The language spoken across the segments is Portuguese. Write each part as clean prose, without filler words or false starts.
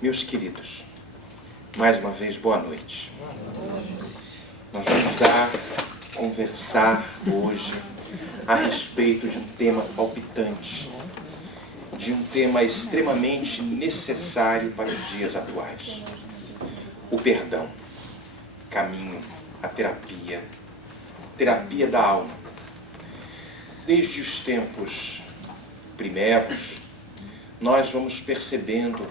Meus queridos, mais uma vez, boa noite. Nós vamos conversar hoje a respeito de um tema palpitante, de um tema extremamente necessário para os dias atuais. O perdão, caminho, a terapia da alma. Desde os tempos primevos, nós vamos percebendo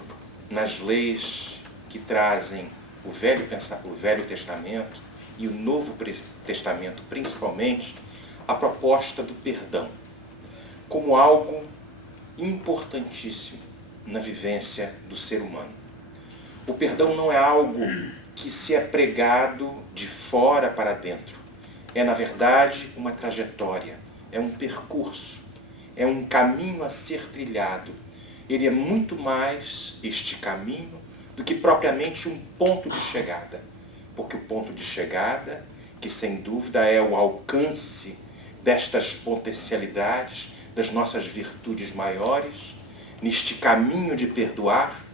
nas leis que trazem o Velho Testamento e o Novo Testamento, principalmente, a proposta do perdão como algo importantíssimo na vivência do ser humano. O perdão não é algo que se é pregado de fora para dentro. É, na verdade, uma trajetória, é um percurso, é um caminho a ser trilhado. Ele é muito mais este caminho do que propriamente um ponto de chegada. Porque o ponto de chegada, que sem dúvida é o alcance destas potencialidades, das nossas virtudes maiores, neste caminho de perdoar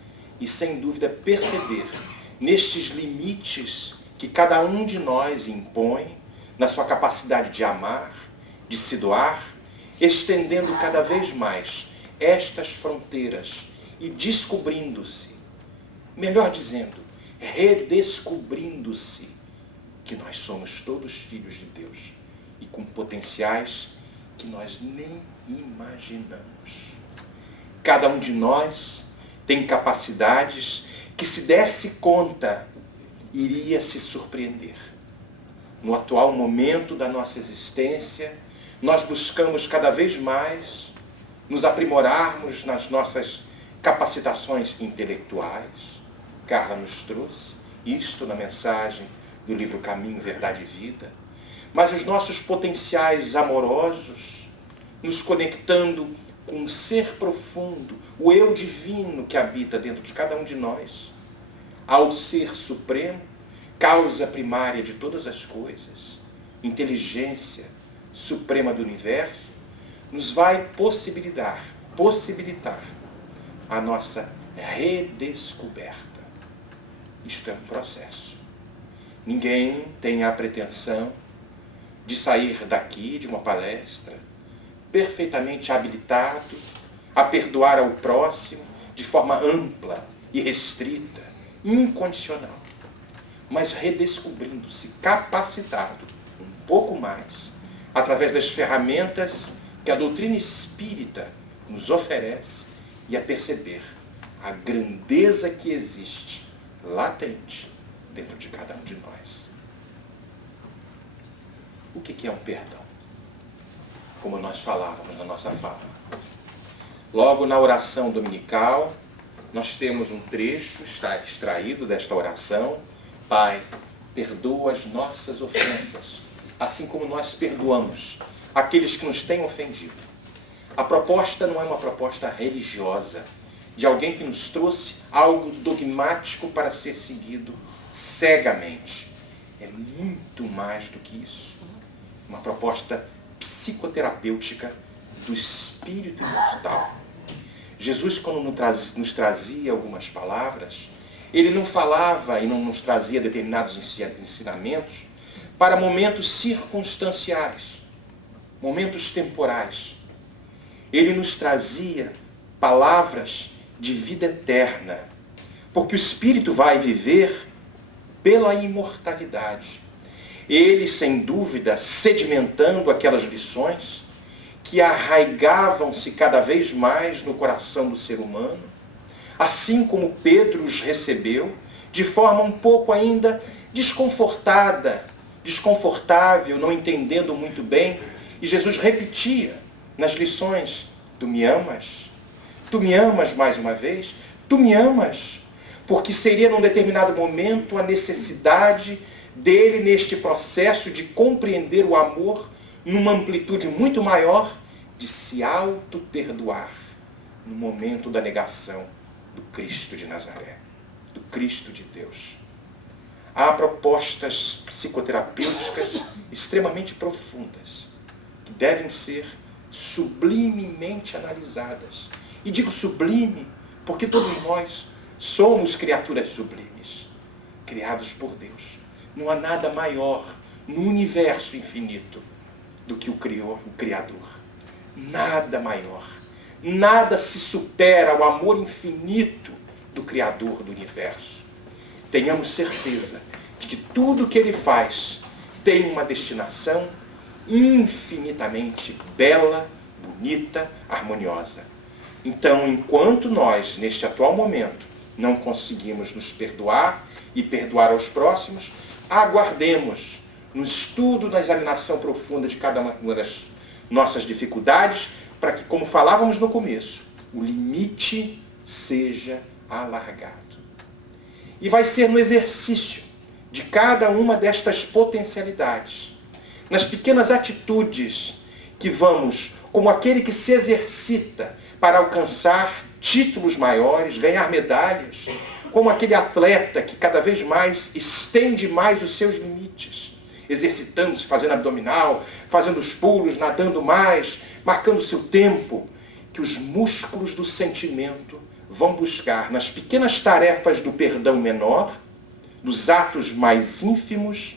e sem dúvida perceber nestes limites que cada um de nós impõe na sua capacidade de amar, de se doar, estendendo cada vez mais estas fronteiras e descobrindo-se, melhor dizendo, redescobrindo-se, que nós somos todos filhos de Deus e com potenciais que nós nem imaginamos. Cada um de nós tem capacidades que, se desse conta, iria se surpreender. No atual momento da nossa existência, nós buscamos cada vez mais nos aprimorarmos nas nossas capacitações intelectuais. Carla nos trouxe isto na mensagem do livro Caminho, Verdade e Vida. Mas os nossos potenciais amorosos, nos conectando com o ser profundo, o eu divino que habita dentro de cada um de nós, ao ser supremo, causa primária de todas as coisas, inteligência suprema do universo, nos vai possibilitar a nossa redescoberta. Isto é um processo. Ninguém tem a pretensão de sair daqui, de uma palestra, perfeitamente habilitado a perdoar ao próximo de forma ampla e restrita, incondicional, mas redescobrindo-se, capacitado um pouco mais, através das ferramentas que a doutrina espírita nos oferece, e a perceber a grandeza que existe latente dentro de cada um de nós. O que é um perdão? Como nós falávamos na nossa fala. Logo na oração dominical, nós temos um trecho, está extraído desta oração: Pai, perdoa as nossas ofensas, assim como nós perdoamos aqueles que nos têm ofendido. A proposta não é uma proposta religiosa, de alguém que nos trouxe algo dogmático para ser seguido cegamente. É muito mais do que isso. Uma proposta psicoterapêutica do espírito imortal. Jesus, quando nos trazia algumas palavras, ele não falava e não nos trazia determinados ensinamentos para momentos circunstanciais, momentos temporais. Ele nos trazia palavras de vida eterna, porque o espírito vai viver pela imortalidade. Ele, sem dúvida, sedimentando aquelas lições que arraigavam-se cada vez mais no coração do ser humano, assim como Pedro os recebeu, de forma um pouco ainda desconfortável, não entendendo muito bem, e Jesus repetia nas lições: tu me amas? Tu me amas, mais uma vez? Tu me amas? Porque seria num determinado momento a necessidade dele neste processo de compreender o amor numa amplitude muito maior, de se auto-perdoar no momento da negação do Cristo de Nazaré, do Cristo de Deus. Há propostas psicoterapêuticas extremamente profundas que devem ser sublimemente analisadas. E digo sublime porque todos nós Somos criaturas sublimes, criados por Deus. Não há nada maior no universo infinito do que o Criador. Nada maior. Nada se supera ao amor infinito do Criador do universo. Tenhamos certeza de que tudo que Ele faz tem uma destinação infinitamente bela, bonita, harmoniosa. Então, enquanto nós, neste atual momento, não conseguimos nos perdoar e perdoar aos próximos, aguardemos no estudo, na examinação profunda de cada uma das nossas dificuldades, para que, como falávamos no começo, o limite seja alargado. E vai ser no exercício de cada uma destas potencialidades, nas pequenas atitudes que vamos, como aquele que se exercita para alcançar títulos maiores, ganhar medalhas, como aquele atleta que cada vez mais estende mais os seus limites, exercitando-se, fazendo abdominal, fazendo os pulos, nadando mais, marcando o seu tempo, que os músculos do sentimento vão buscar nas pequenas tarefas do perdão menor, dos atos mais ínfimos,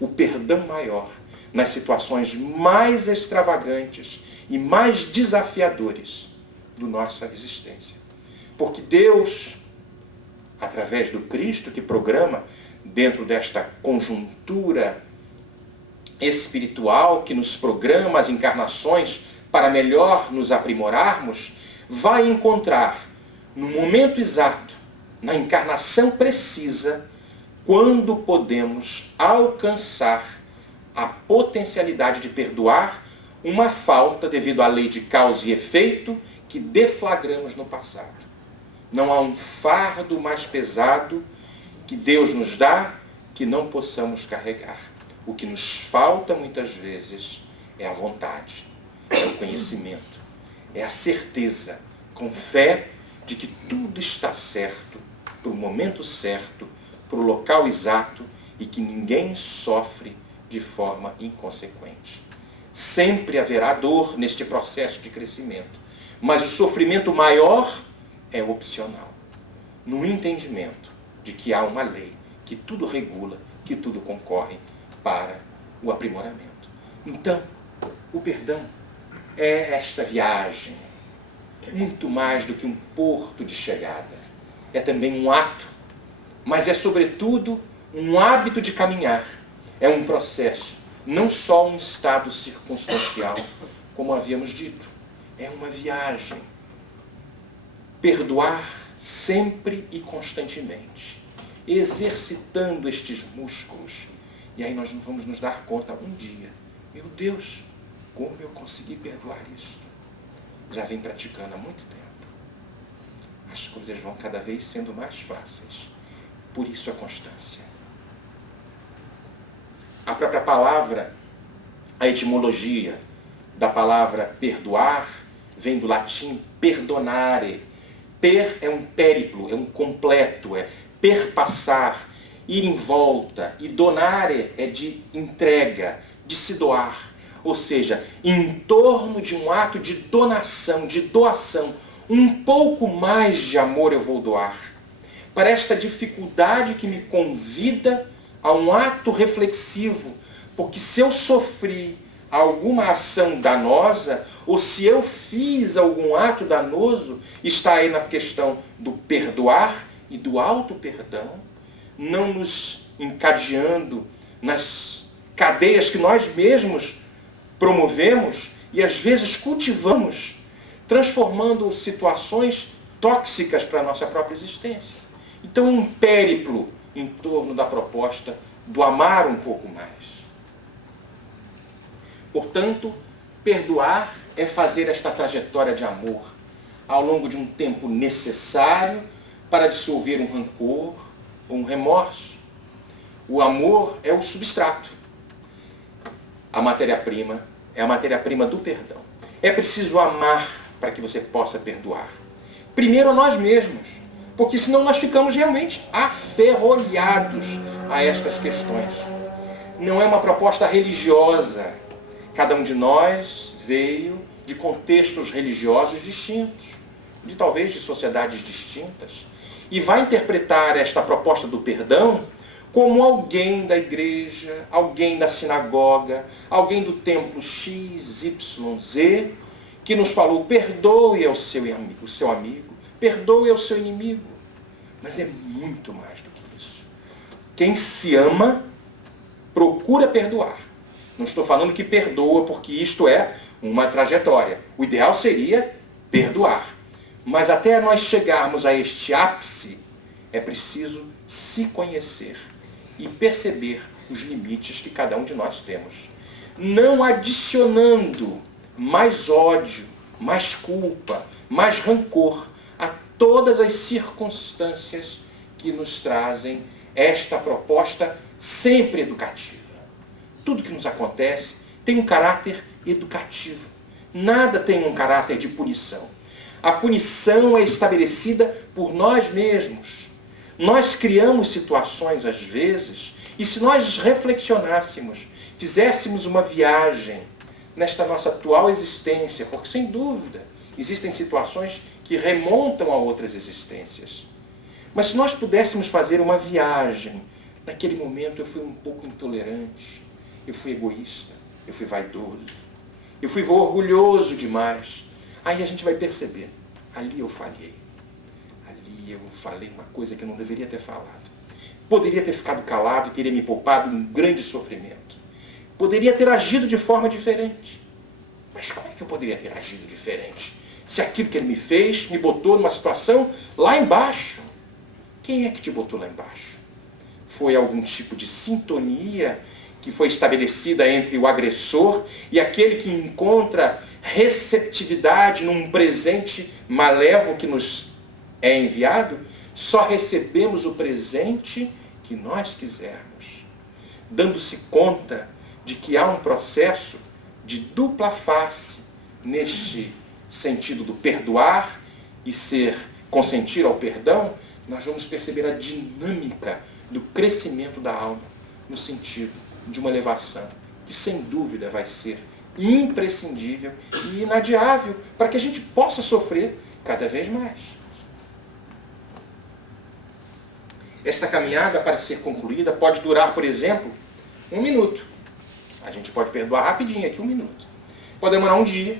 o perdão maior, nas situações mais extravagantes e mais desafiadores da nossa existência. Porque Deus, através do Cristo que programa, dentro desta conjuntura espiritual que nos programa as encarnações para melhor nos aprimorarmos, vai encontrar no momento exato, na encarnação precisa, quando podemos alcançar a potencialidade de perdoar uma falta devido à lei de causa e efeito que deflagramos no passado. Não há um fardo mais pesado que Deus nos dá que não possamos carregar. O que nos falta muitas vezes é a vontade, é o conhecimento, é a certeza, com fé, de que tudo está certo, para o momento certo, para o local exato e que ninguém sofre de forma inconsequente. Sempre haverá dor neste processo de crescimento, mas o sofrimento maior é opcional, no entendimento de que há uma lei que tudo regula, que tudo concorre para o aprimoramento. Então, o perdão é esta viagem, muito mais do que um porto de chegada. É também um ato, mas é sobretudo um hábito de caminhar. É um processo, não só um estado circunstancial, como havíamos dito. É uma viagem. Perdoar sempre e constantemente, exercitando estes músculos. E aí nós vamos nos dar conta um dia, meu Deus, como eu consegui perdoar isso? Já vem praticando há muito tempo. As coisas vão cada vez sendo mais fáceis. Por isso a constância. A própria palavra, a etimologia da palavra perdoar, vem do latim perdonare. Per é um périplo, é um completo, é perpassar, ir em volta. E donare é de entrega, de se doar. Ou seja, em torno de um ato de donação, de doação, um pouco mais de amor eu vou doar. Para esta dificuldade que me convida a um ato reflexivo, porque se eu sofri alguma ação danosa, ou se eu fiz algum ato danoso, está aí na questão do perdoar e do auto-perdão, não nos encadeando nas cadeias que nós mesmos promovemos e às vezes cultivamos, transformando situações tóxicas para a nossa própria existência. Então é um périplo em torno da proposta do amar um pouco mais. Portanto, perdoar é fazer esta trajetória de amor ao longo de um tempo necessário para dissolver um rancor ou um remorso. O amor é o substrato. A matéria-prima é a matéria-prima do perdão. É preciso amar para que você possa perdoar. Primeiro a nós mesmos, porque senão nós ficamos realmente aferrolhados a estas questões. Não é uma proposta religiosa. Cada um de nós veio de contextos religiosos distintos, talvez de sociedades distintas. e vai interpretar esta proposta do perdão como alguém da igreja, alguém da sinagoga, alguém do templo XYZ, que nos falou, perdoe ao seu amigo, perdoe ao seu inimigo. Mas é muito mais do que isso. Quem se ama, procura perdoar. Não estou falando que perdoa, porque isto é uma trajetória. O ideal seria perdoar. Mas até nós chegarmos a este ápice, é preciso se conhecer e perceber os limites que cada um de nós temos. Não adicionando mais ódio, mais culpa, mais rancor a todas as circunstâncias que nos trazem esta proposta sempre educativa. Tudo que nos acontece tem um caráter educativo. Nada tem um caráter de punição. A punição é estabelecida por nós mesmos. Nós criamos situações, às vezes, e se nós reflexionássemos, fizéssemos uma viagem nesta nossa atual existência, porque, sem dúvida, existem situações que remontam a outras existências. Mas se nós pudéssemos fazer uma viagem, naquele momento eu fui um pouco intolerante, eu fui egoísta, eu fui vaidoso, eu fui orgulhoso demais. Aí a gente vai perceber, ali eu falhei. Ali eu falei uma coisa que eu não deveria ter falado. Poderia ter ficado calado e teria me poupado um grande sofrimento. Poderia ter agido de forma diferente. Mas como é que eu poderia ter agido diferente? Se aquilo que ele me fez me botou numa situação lá embaixo. Quem é que te botou lá embaixo? Foi algum tipo de sintonia que foi estabelecida entre o agressor e aquele que encontra receptividade num presente malévolo que nos é enviado? Só recebemos o presente que nós quisermos, dando-se conta de que há um processo de dupla face neste sentido do perdoar e consentir ao perdão. Nós vamos perceber a dinâmica do crescimento da alma no sentido de uma elevação que, sem dúvida, vai ser imprescindível e inadiável para que a gente possa sofrer cada vez mais. Esta caminhada, para ser concluída, pode durar, por exemplo, 1 minuto. A gente pode perdoar rapidinho aqui, 1 minuto. Pode demorar um dia,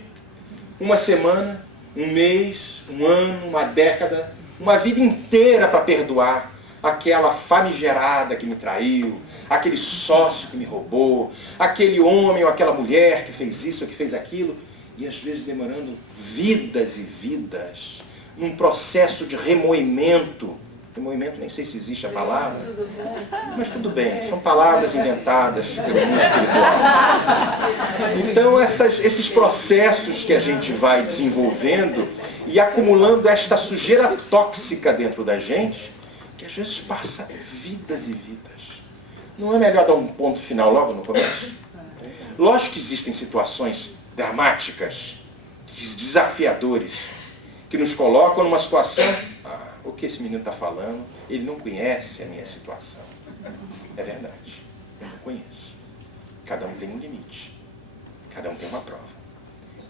uma semana, um mês, um ano, uma década, uma vida inteira para perdoar aquela famigerada que me traiu, aquele sócio que me roubou, aquele homem ou aquela mulher que fez isso ou que fez aquilo, e às vezes demorando vidas e vidas, num processo de remoimento. Remoimento, nem sei se existe a palavra, mas tudo bem, são palavras inventadas pelo mundo espiritual. Então esses processos que a gente vai desenvolvendo e acumulando esta sujeira tóxica dentro da gente, que às vezes passa vidas e vidas. Não é melhor dar um ponto final logo no começo? Lógico que existem situações dramáticas, desafiadores, que nos colocam numa situação, o que esse menino está falando, ele não conhece a minha situação. É verdade, eu não conheço. Cada um tem um limite, cada um tem uma prova.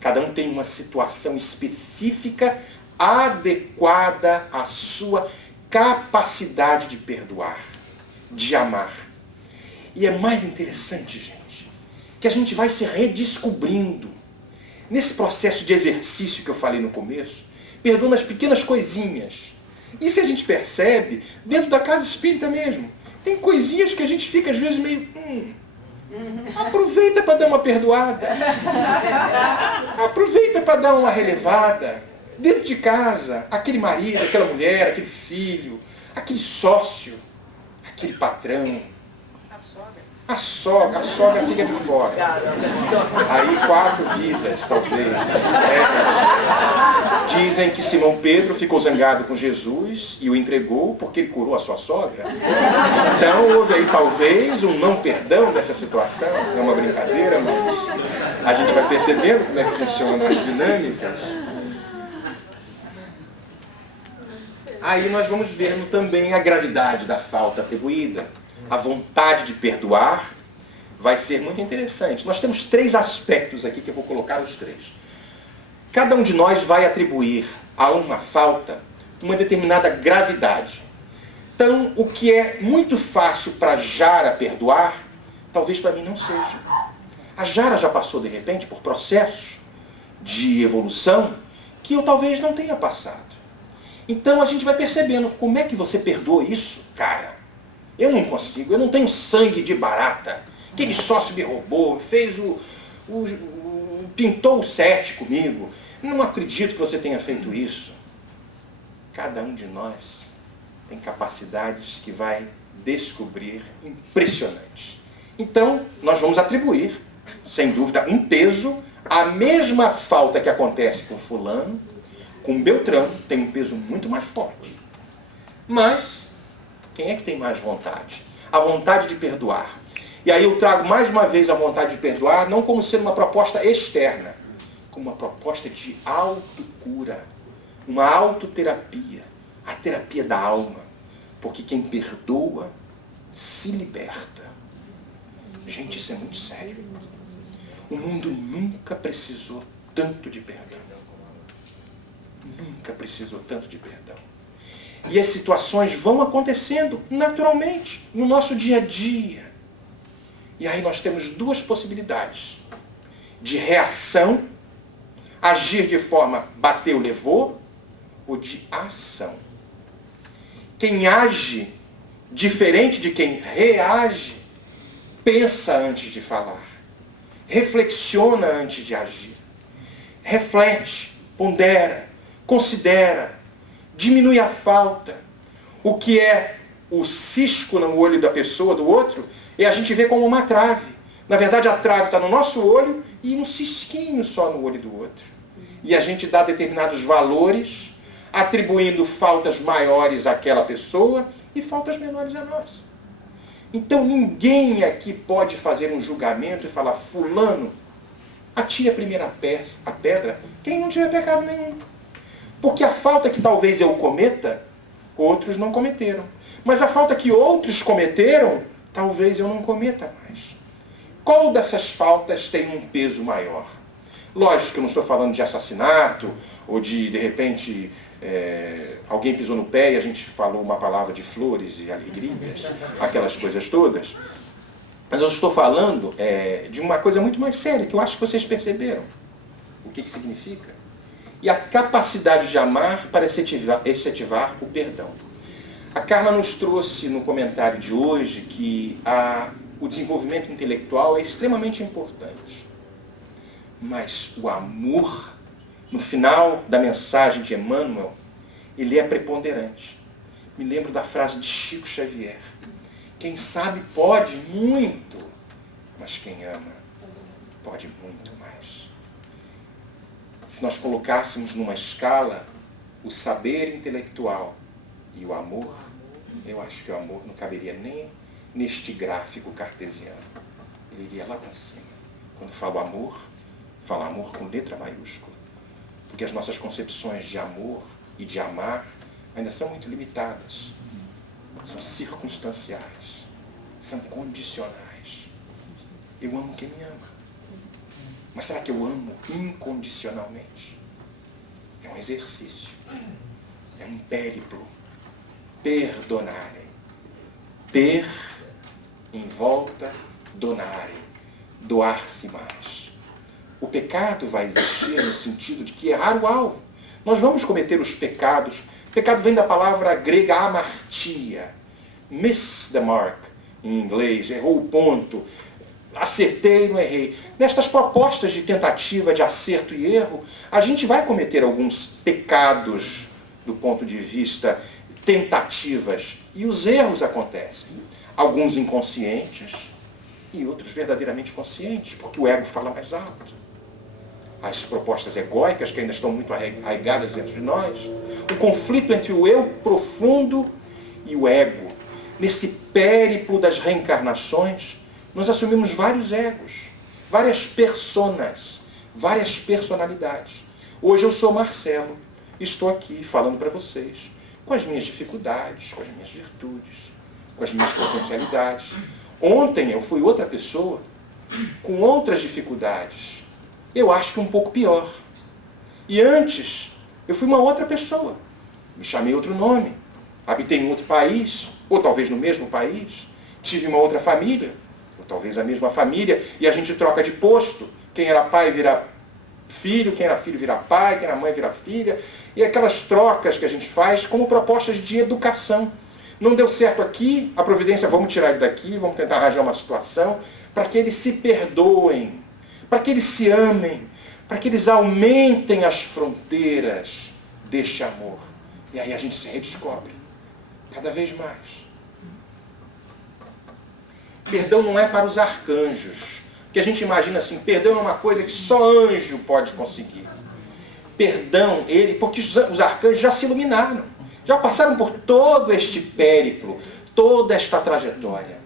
Cada um tem uma situação específica, adequada à sua capacidade de perdoar, de amar. E é mais interessante, gente, que a gente vai se redescobrindo. Nesse processo de exercício que eu falei no começo, perdoando as pequenas coisinhas. Isso a gente percebe dentro da casa espírita mesmo. Tem coisinhas que a gente fica às vezes meio... Aproveita para dar uma perdoada. Aproveita para dar uma relevada. Dentro de casa, aquele marido, aquela mulher, aquele filho, aquele sócio, aquele patrão. A sogra fica de fora. Aí 4 vidas, talvez. Dizem que Simão Pedro ficou zangado com Jesus e o entregou porque ele curou a sua sogra. Então houve aí talvez um não perdão dessa situação. É uma brincadeira, mas a gente vai percebendo como é que funcionam as dinâmicas. Aí nós vamos vendo também a gravidade da falta atribuída. A vontade de perdoar vai ser muito interessante. Nós temos 3 aspectos aqui que eu vou colocar os 3. Cada um de nós vai atribuir a uma falta uma determinada gravidade. Então, o que é muito fácil para Jara perdoar, talvez para mim não seja. A Jara já passou, de repente, por processos de evolução que eu talvez não tenha passado. Então a gente vai percebendo, como é que você perdoa isso, cara? Eu não consigo, eu não tenho sangue de barata. Aquele sócio me roubou, fez pintou o set comigo. Não acredito que você tenha feito isso. Cada um de nós tem capacidades que vai descobrir impressionantes. Então, nós vamos atribuir, sem dúvida, um peso à mesma falta que acontece com fulano, com Beltrano, tem um peso muito mais forte. Mas, quem é que tem mais vontade? A vontade de perdoar. E aí eu trago mais uma vez a vontade de perdoar, não como sendo uma proposta externa, como uma proposta de autocura, uma autoterapia, a terapia da alma. Porque quem perdoa se liberta. Gente, isso é muito sério. O mundo nunca precisou tanto de perdão. Nunca precisou tanto de perdão. E as situações vão acontecendo naturalmente no nosso dia a dia. E aí nós temos duas possibilidades. De reação, agir de forma bateu, levou, ou de ação. Quem age diferente de quem reage, pensa antes de falar, reflexiona antes de agir, reflete, pondera, considera, diminui a falta. O que é o cisco no olho da pessoa, do outro, a gente vê como uma trave. Na verdade, a trave está no nosso olho e um cisquinho só no olho do outro. E a gente dá determinados valores, atribuindo faltas maiores àquela pessoa e faltas menores a nós. Então ninguém aqui pode fazer um julgamento e falar, fulano, atire a primeira pedra, quem não tiver pecado nenhum. Porque a falta que talvez eu cometa, outros não cometeram. Mas a falta que outros cometeram, talvez eu não cometa mais. Qual dessas faltas tem um peso maior? Lógico que eu não estou falando de assassinato, ou de repente, alguém pisou no pé e a gente falou uma palavra de flores e alegrias, aquelas coisas todas. Mas eu estou falando de uma coisa muito mais séria, que eu acho que vocês perceberam. O que significa? E a capacidade de amar para efetivar o perdão. A Carla nos trouxe no comentário de hoje que o desenvolvimento intelectual é extremamente importante. Mas o amor, no final da mensagem de Emmanuel, ele é preponderante. Me lembro da frase de Chico Xavier. Quem sabe pode muito, mas quem ama pode muito mais. Se nós colocássemos numa escala o saber intelectual e o amor, eu acho que o amor não caberia nem neste gráfico cartesiano. Ele iria lá para cima. Quando falo amor com letra maiúscula. Porque as nossas concepções de amor e de amar ainda são muito limitadas. São circunstanciais. São condicionais. Eu amo quem me ama. Mas será que eu amo incondicionalmente? É um exercício. É um périplo. Perdonarem. Per, em volta, donarem. Doar-se mais. O pecado vai existir no sentido de que errar o alvo. Nós vamos cometer os pecados. Pecado vem da palavra grega amartia. Miss the mark, em inglês. Errou o ponto. Acertei, não errei. Nestas propostas de tentativa de acerto e erro, a gente vai cometer alguns pecados do ponto de vista tentativas. E os erros acontecem. Alguns inconscientes e outros verdadeiramente conscientes, porque o ego fala mais alto. As propostas egóicas, que ainda estão muito arraigadas dentro de nós, o conflito entre o eu profundo e o ego. Nesse périplo das reencarnações, nós assumimos vários egos, várias personas, várias personalidades. Hoje eu sou Marcelo, estou aqui falando para vocês, com as minhas dificuldades, com as minhas virtudes, com as minhas potencialidades. Ontem eu fui outra pessoa, com outras dificuldades. Eu acho que um pouco pior. E antes, eu fui uma outra pessoa, Me chamei outro nome. Habitei em outro país, ou talvez no mesmo país. Tive uma outra família, ou talvez a mesma família, e a gente troca de posto. Quem era pai vira filho, quem era filho vira pai, quem era mãe vira filha. E aquelas trocas que a gente faz como propostas de educação. Não deu certo aqui, a providência, vamos tirar ele daqui, vamos tentar arranjar uma situação para que eles se perdoem, para que eles se amem, para que eles aumentem as fronteiras deste amor. E aí a gente se redescobre, cada vez mais. Perdão não é para os arcanjos, que a gente imagina assim, perdão é uma coisa que só anjo pode conseguir. Perdão, porque os arcanjos já se iluminaram, já passaram por todo este périplo, toda esta trajetória.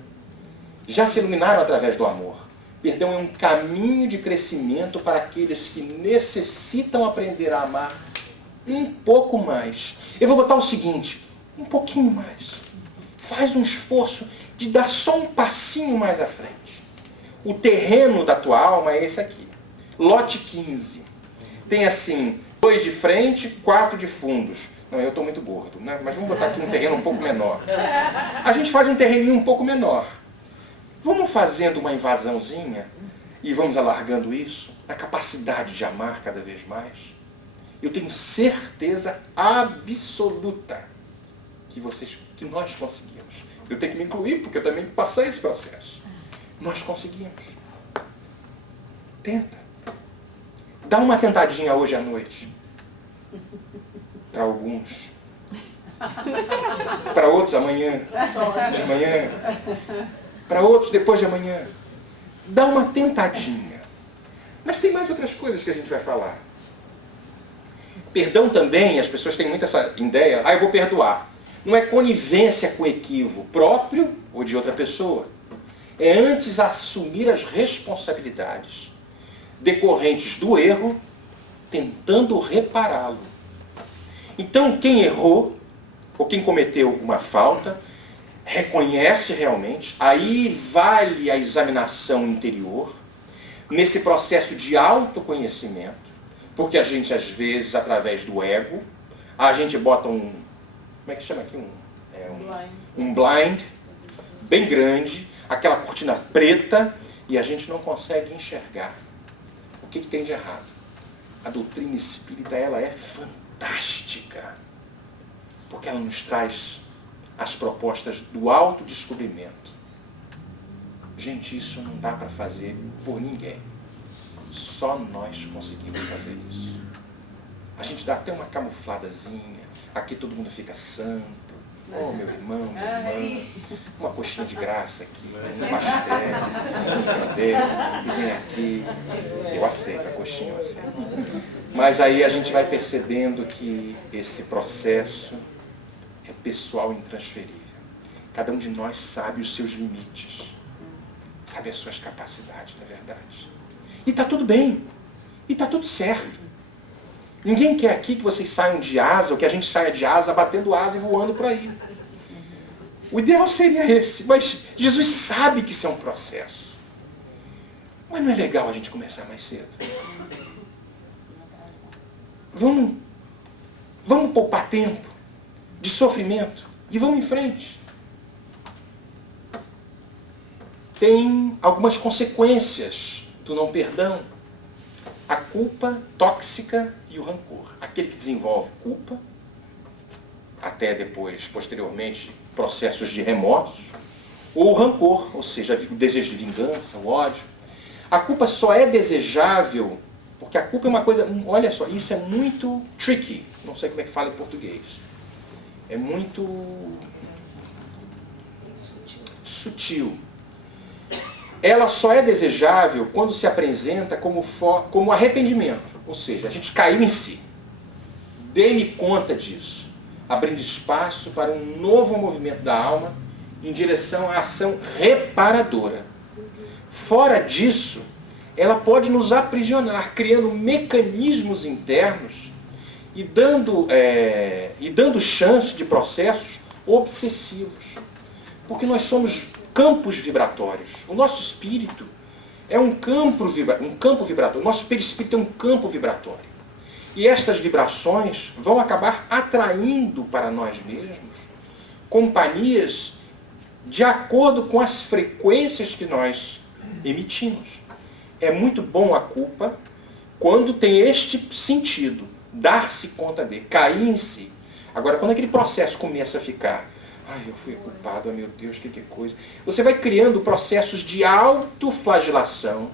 Já se iluminaram através do amor. Perdão é um caminho de crescimento para aqueles que necessitam aprender a amar um pouco mais. Eu vou botar o seguinte, um pouquinho mais. Faz um esforço de dar só um passinho mais à frente. O terreno da tua alma é esse aqui. Lote 15. Tem assim, 2 de frente, 4 de fundos. Não, eu estou muito gordo, né? Mas vamos botar aqui um terreno um pouco menor. A gente faz um terreninho um pouco menor. Vamos fazendo uma invasãozinha e vamos alargando isso, a capacidade de amar cada vez mais. Eu tenho certeza absoluta que nós conseguimos. Eu tenho que me incluir, porque eu também passei esse processo. Nós conseguimos. Tenta. Dá uma tentadinha hoje à noite. Para alguns. Para outros amanhã. De manhã. Para outros depois de amanhã. Dá uma tentadinha. Mas tem mais outras coisas que a gente vai falar. Perdão também, as pessoas têm muito essa ideia, eu vou perdoar. Não é conivência com equívoco próprio ou de outra pessoa. É antes assumir as responsabilidades decorrentes do erro, tentando repará-lo. Então, quem errou, ou quem cometeu uma falta, reconhece realmente, aí vale a examinação interior, nesse processo de autoconhecimento, porque a gente, às vezes, através do ego, a gente bota como é que chama aqui? Um blind, bem grande, aquela cortina preta, e a gente não consegue enxergar. O que tem de errado? A doutrina espírita, ela é fantástica, porque ela nos traz as propostas do autodescobrimento. Gente, isso não dá para fazer por ninguém. Só nós conseguimos fazer isso. A gente dá até uma camufladazinha, aqui todo mundo fica santo. Oh, meu irmão, minha irmã, uma coxinha de graça aqui, um pastel, entendeu? E vem aqui. Eu aceito a coxinha, eu aceito. Mas aí a gente vai percebendo que esse processo é pessoal e intransferível. Cada um de nós sabe os seus limites, sabe as suas capacidades, na verdade. E está tudo bem, e está tudo certo. Ninguém quer aqui que vocês saiam de asa, ou que a gente saia de asa, batendo asa e voando por aí. O ideal seria esse, mas Jesus sabe que isso é um processo. Mas não é legal a gente começar mais cedo? Vamos poupar tempo de sofrimento e vamos em frente. Tem algumas consequências do não perdão. A culpa tóxica e o rancor. Aquele que desenvolve culpa, até depois, posteriormente, processos de remorso, ou o rancor, ou seja, o desejo de vingança, o ódio. A culpa só é desejável, porque a culpa é uma coisa, olha só, isso é muito tricky, não sei como é que fala em português. É muito sutil. Ela só é desejável quando se apresenta como arrependimento. Ou seja, a gente caiu em si. Dê-me conta disso. Abrindo espaço para um novo movimento da alma em direção à ação reparadora. Fora disso, ela pode nos aprisionar, criando mecanismos internos e dando chance de processos obsessivos. Porque nós somos campos vibratórios. O nosso espírito é um campo vibratório. O nosso perispírito é um campo vibratório. E estas vibrações vão acabar atraindo para nós mesmos companhias de acordo com as frequências que nós emitimos. É muito bom a culpa quando tem este sentido, dar-se conta de, cair em si. Agora, quando aquele processo começa a ficar, ai, eu fui culpado, meu Deus, que coisa. Você vai criando processos de autoflagelação,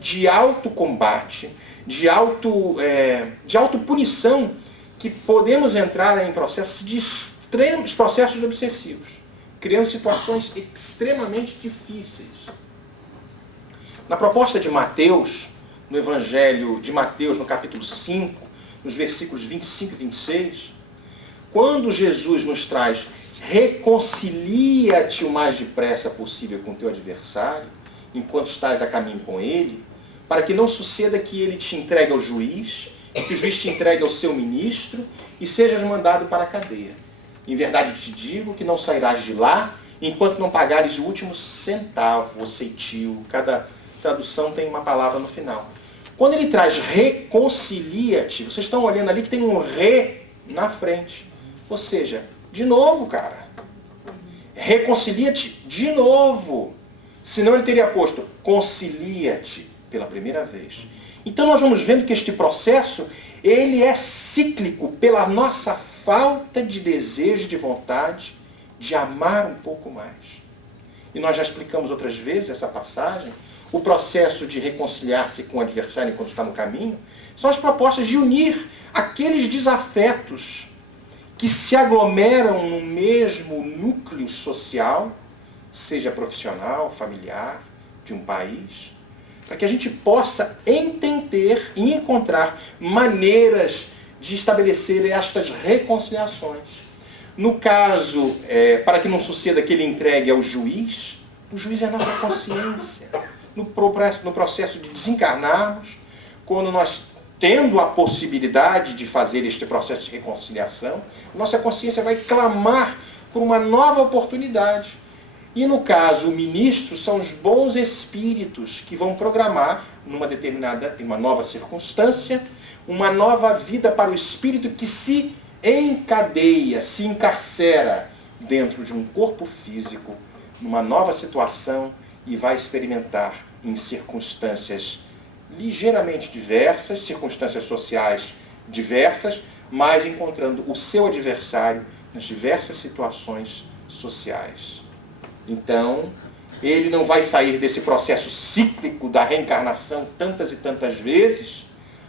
de autocombate, de autopunição, que podemos entrar em processos de extremos, processos obsessivos, criando situações extremamente difíceis. Na proposta de Mateus, no Evangelho de Mateus, no capítulo 5, nos versículos 25 e 26, quando Jesus nos traz reconcilia-te o mais depressa possível com o teu adversário, enquanto estás a caminho com ele, para que não suceda que ele te entregue ao juiz, que o juiz te entregue ao seu ministro e sejas mandado para a cadeia. Em verdade te digo que não sairás de lá enquanto não pagares o último centavo ou ceitil. Cada tradução tem uma palavra no final. Quando ele traz reconcilia-te, vocês estão olhando ali que tem um re na frente. Ou seja, de novo, cara. Reconcilia-te de novo. Senão ele teria posto concilia-te pela primeira vez. Então nós vamos vendo que este processo, ele é cíclico pela nossa falta de desejo, de vontade, de amar um pouco mais. E nós já explicamos outras vezes essa passagem. O processo de reconciliar-se com o adversário enquanto está no caminho são as propostas de unir aqueles desafetos que se aglomeram no mesmo núcleo social, seja profissional, familiar, de um país, para que a gente possa entender e encontrar maneiras de estabelecer estas reconciliações. No caso, para que não suceda que ele entregue ao juiz, o juiz é a nossa consciência. No processo de desencarnarmos, quando nós tendo a possibilidade de fazer este processo de reconciliação, nossa consciência vai clamar por uma nova oportunidade. E no caso, o ministro são os bons espíritos que vão programar, uma nova circunstância, uma nova vida para o espírito que se encadeia, se encarcera dentro de um corpo físico, numa nova situação, e vai experimentar em circunstâncias ligeiramente diversas, circunstâncias sociais diversas, mas encontrando o seu adversário nas diversas situações sociais. Então, ele não vai sair desse processo cíclico da reencarnação tantas e tantas vezes,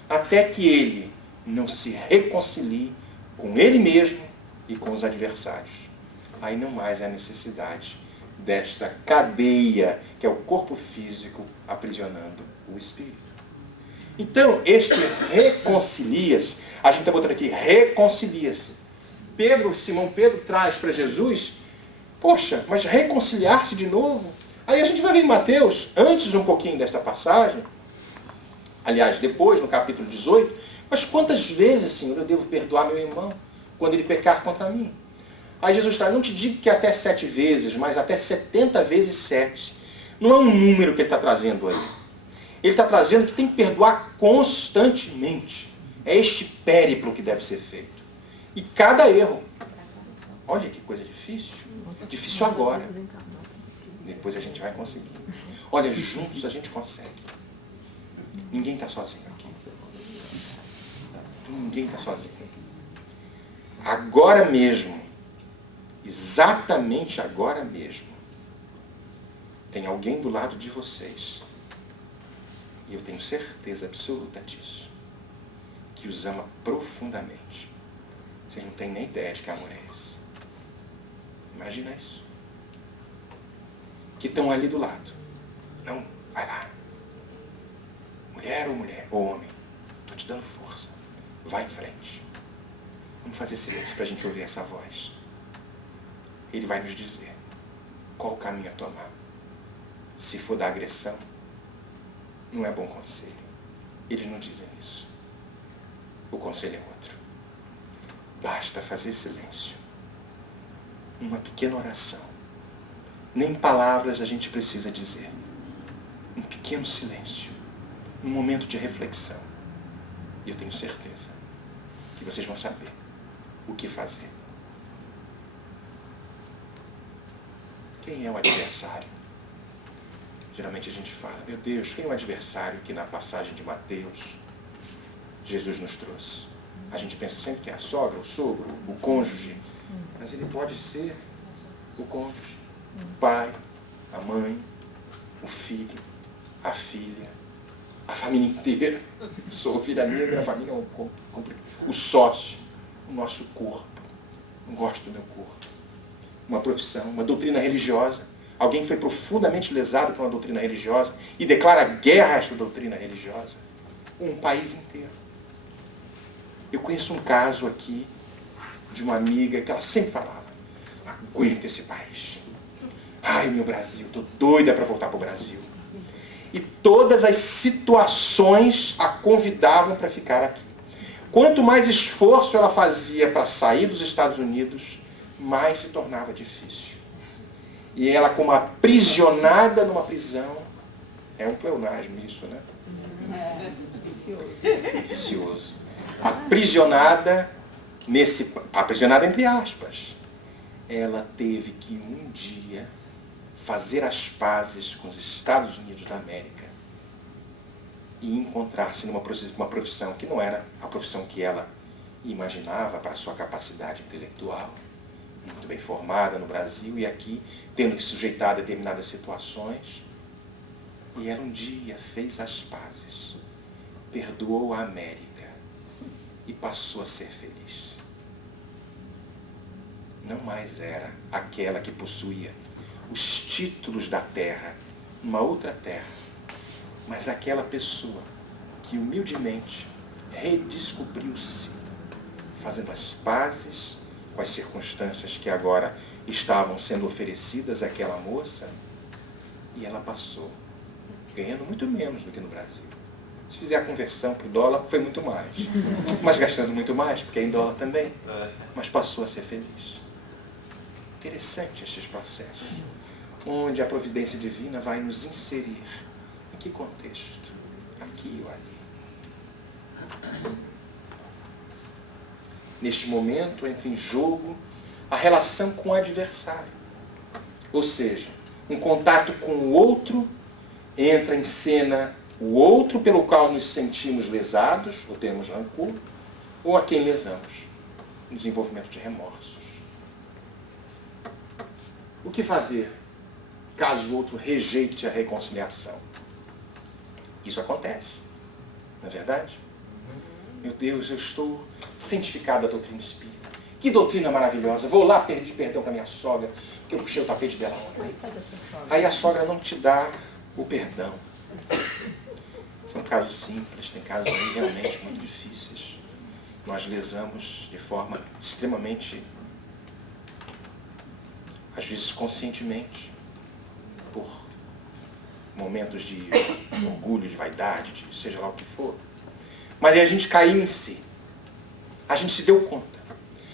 até que ele não se reconcilie com ele mesmo e com os adversários. Aí não mais há necessidade desta cadeia, que é o corpo físico aprisionando o espírito. Então, este reconcilia-se, a gente está botando aqui, reconcilia-se. Simão Pedro traz para Jesus, poxa, mas reconciliar-se de novo? Aí a gente vai ver em Mateus, antes um pouquinho desta passagem, aliás, depois, no capítulo 18, mas quantas vezes, Senhor, eu devo perdoar meu irmão quando ele pecar contra mim? Aí Jesus está, não te digo que até 7 vezes, mas até 70 vezes 7. Não é um número que ele está trazendo aí. Ele está trazendo que tem que perdoar constantemente. É este périplo que deve ser feito. E cada erro. Olha que coisa difícil. Difícil agora. Depois a gente vai conseguir. Olha, juntos a gente consegue. Ninguém está sozinho aqui. Ninguém está sozinho. Agora mesmo, exatamente agora mesmo, tem alguém do lado de vocês, e eu tenho certeza absoluta disso, que os ama profundamente. Vocês não têm nem ideia de que amor é esse. Imagina isso. Que estão ali do lado. Não, vai lá. Mulher, ou homem, estou te dando força. Vai em frente. Vamos fazer silêncio para a gente ouvir essa voz. Ele vai nos dizer qual o caminho a tomar. Se for da agressão, não é bom conselho. Eles não dizem isso. O conselho é outro. Basta fazer silêncio. Uma pequena oração. Nem palavras a gente precisa dizer. Um pequeno silêncio. Um momento de reflexão. E eu tenho certeza que vocês vão saber o que fazer. Quem é o adversário? Geralmente a gente fala, meu Deus, quem é o adversário que na passagem de Mateus Jesus nos trouxe? A gente pensa sempre que é a sogra, o sogro, o cônjuge, mas ele pode ser o cônjuge, o pai, a mãe, o filho, a filha, a família inteira. Sou ovelha negra, a família é o sócio, o nosso corpo. Não gosto do meu corpo. Uma profissão, uma doutrina religiosa. Alguém foi profundamente lesado por uma doutrina religiosa e declara guerra a esta doutrina religiosa. Um país inteiro. Eu conheço um caso aqui de uma amiga que ela sempre falava, aguenta esse país. Ai, meu Brasil, estou doida para voltar para o Brasil. E todas as situações a convidavam para ficar aqui. Quanto mais esforço ela fazia para sair dos Estados Unidos, mais se tornava difícil. E ela, como aprisionada numa prisão, é um pleonasmo isso, né? Vicioso. Aprisionada entre aspas. Ela teve que um dia fazer as pazes com os Estados Unidos da América e encontrar-se numa profissão que não era a profissão que ela imaginava para a sua capacidade intelectual, muito bem formada no Brasil, e aqui tendo que sujeitar a determinadas situações. E ela um dia fez as pazes, perdoou a América e passou a ser feliz. Não mais era aquela que possuía os títulos da terra, numa outra terra, mas aquela pessoa que humildemente redescobriu-se, fazendo as pazes com as circunstâncias que agora estavam sendo oferecidas àquela moça, e ela passou, ganhando muito menos do que no Brasil. Se fizer a conversão para o dólar, foi muito mais. Mas gastando muito mais, porque é em dólar também. Mas passou a ser feliz. Interessante estes processos, onde a providência divina vai nos inserir. Em que contexto? Aqui ou ali? Neste momento entra em jogo a relação com o adversário. Ou seja, um contato com o outro, entra em cena o outro pelo qual nos sentimos lesados, ou temos rancor, ou a quem lesamos, no desenvolvimento de remorsos. O que fazer caso o outro rejeite a reconciliação? Isso acontece, não é verdade? Meu Deus, eu estou cientificado da doutrina espírita. Que doutrina maravilhosa. Vou lá pedir perdão para minha sogra, porque eu puxei o tapete dela ontem. Aí a sogra não te dá o perdão. São casos simples, tem casos aí realmente muito difíceis. Nós lesamos de forma extremamente, às vezes conscientemente, por momentos de orgulho, de vaidade, de seja lá o que for. Mas aí a gente caiu em si. A gente se deu conta.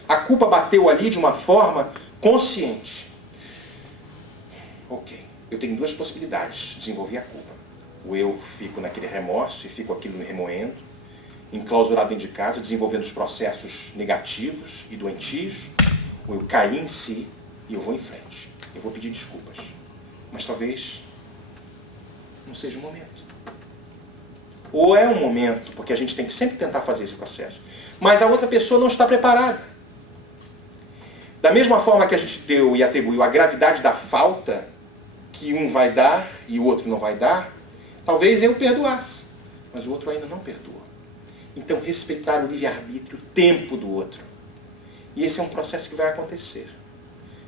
A culpa bateu ali de uma forma consciente. Ok, eu tenho duas possibilidades de desenvolver a culpa. Ou eu fico naquele remorso e fico aquilo me remoendo, enclausurado dentro de casa, desenvolvendo os processos negativos e doentios, ou eu caí em si e eu vou em frente. Eu vou pedir desculpas. Mas talvez não seja o momento. Ou é um momento, porque a gente tem que sempre tentar fazer esse processo, mas a outra pessoa não está preparada. Da mesma forma que a gente deu e atribuiu a gravidade da falta, que um vai dar e o outro não vai dar, talvez eu perdoasse, mas o outro ainda não perdoa. Então, respeitar o livre-arbítrio, o tempo do outro. E esse é um processo que vai acontecer.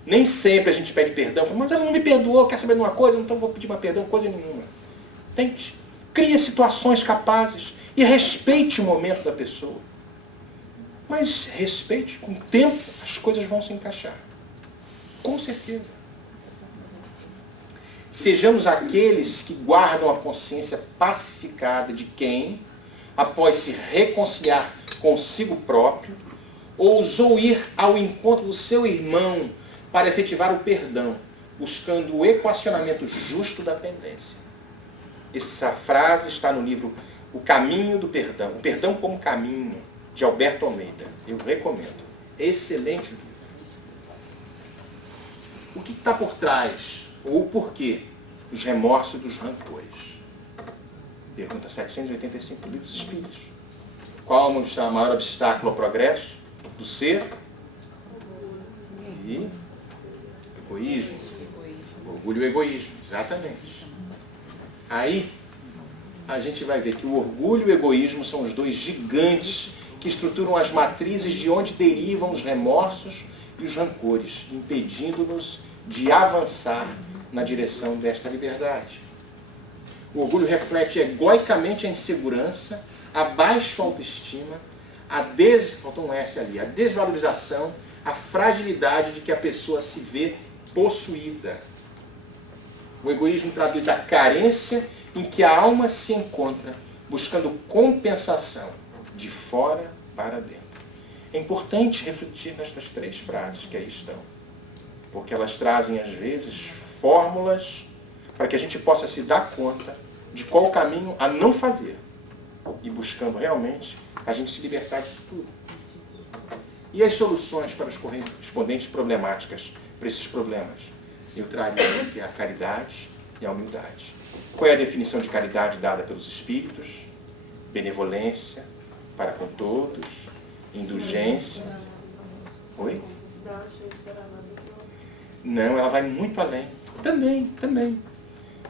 Nem sempre a gente pede perdão, mas ela não me perdoou, quer saber de uma coisa? Então vou pedir uma perdão, coisa nenhuma. Tente. Crie situações capazes e respeite o momento da pessoa. Mas respeite, com o tempo as coisas vão se encaixar. Com certeza. Sejamos aqueles que guardam a consciência pacificada de quem, após se reconciliar consigo próprio, ousou ir ao encontro do seu irmão para efetivar o perdão, buscando o equacionamento justo da pendência. Essa frase está no livro O Caminho do Perdão. O Perdão como Caminho, de Alberto Almeida. Eu recomendo. Excelente livro. O que está por trás, ou o porquê, dos remorsos e dos rancores? Pergunta 785 do Livro dos Espíritos. Qual é o maior obstáculo ao progresso do ser? E egoísmo. Orgulho e egoísmo, exatamente. Aí a gente vai ver que o orgulho e o egoísmo são os dois gigantes que estruturam as matrizes de onde derivam os remorsos e os rancores, impedindo-nos de avançar na direção desta liberdade. O orgulho reflete egoicamente a insegurança, a baixa autoestima, faltou um S ali, a desvalorização, a fragilidade de que a pessoa se vê possuída. O egoísmo traduz a carência em que a alma se encontra, buscando compensação de fora para dentro. É importante refletir nestas 3 frases que aí estão, porque elas trazem, às vezes, fórmulas para que a gente possa se dar conta de qual o caminho a não fazer, e buscando realmente a gente se libertar disso tudo. E as soluções para as correspondentes problemáticas para esses problemas? Eu traria aqui a caridade e a humildade. Qual é a definição de caridade dada pelos Espíritos? Benevolência para com todos, indulgência. Oi? Não, ela vai muito além. Também.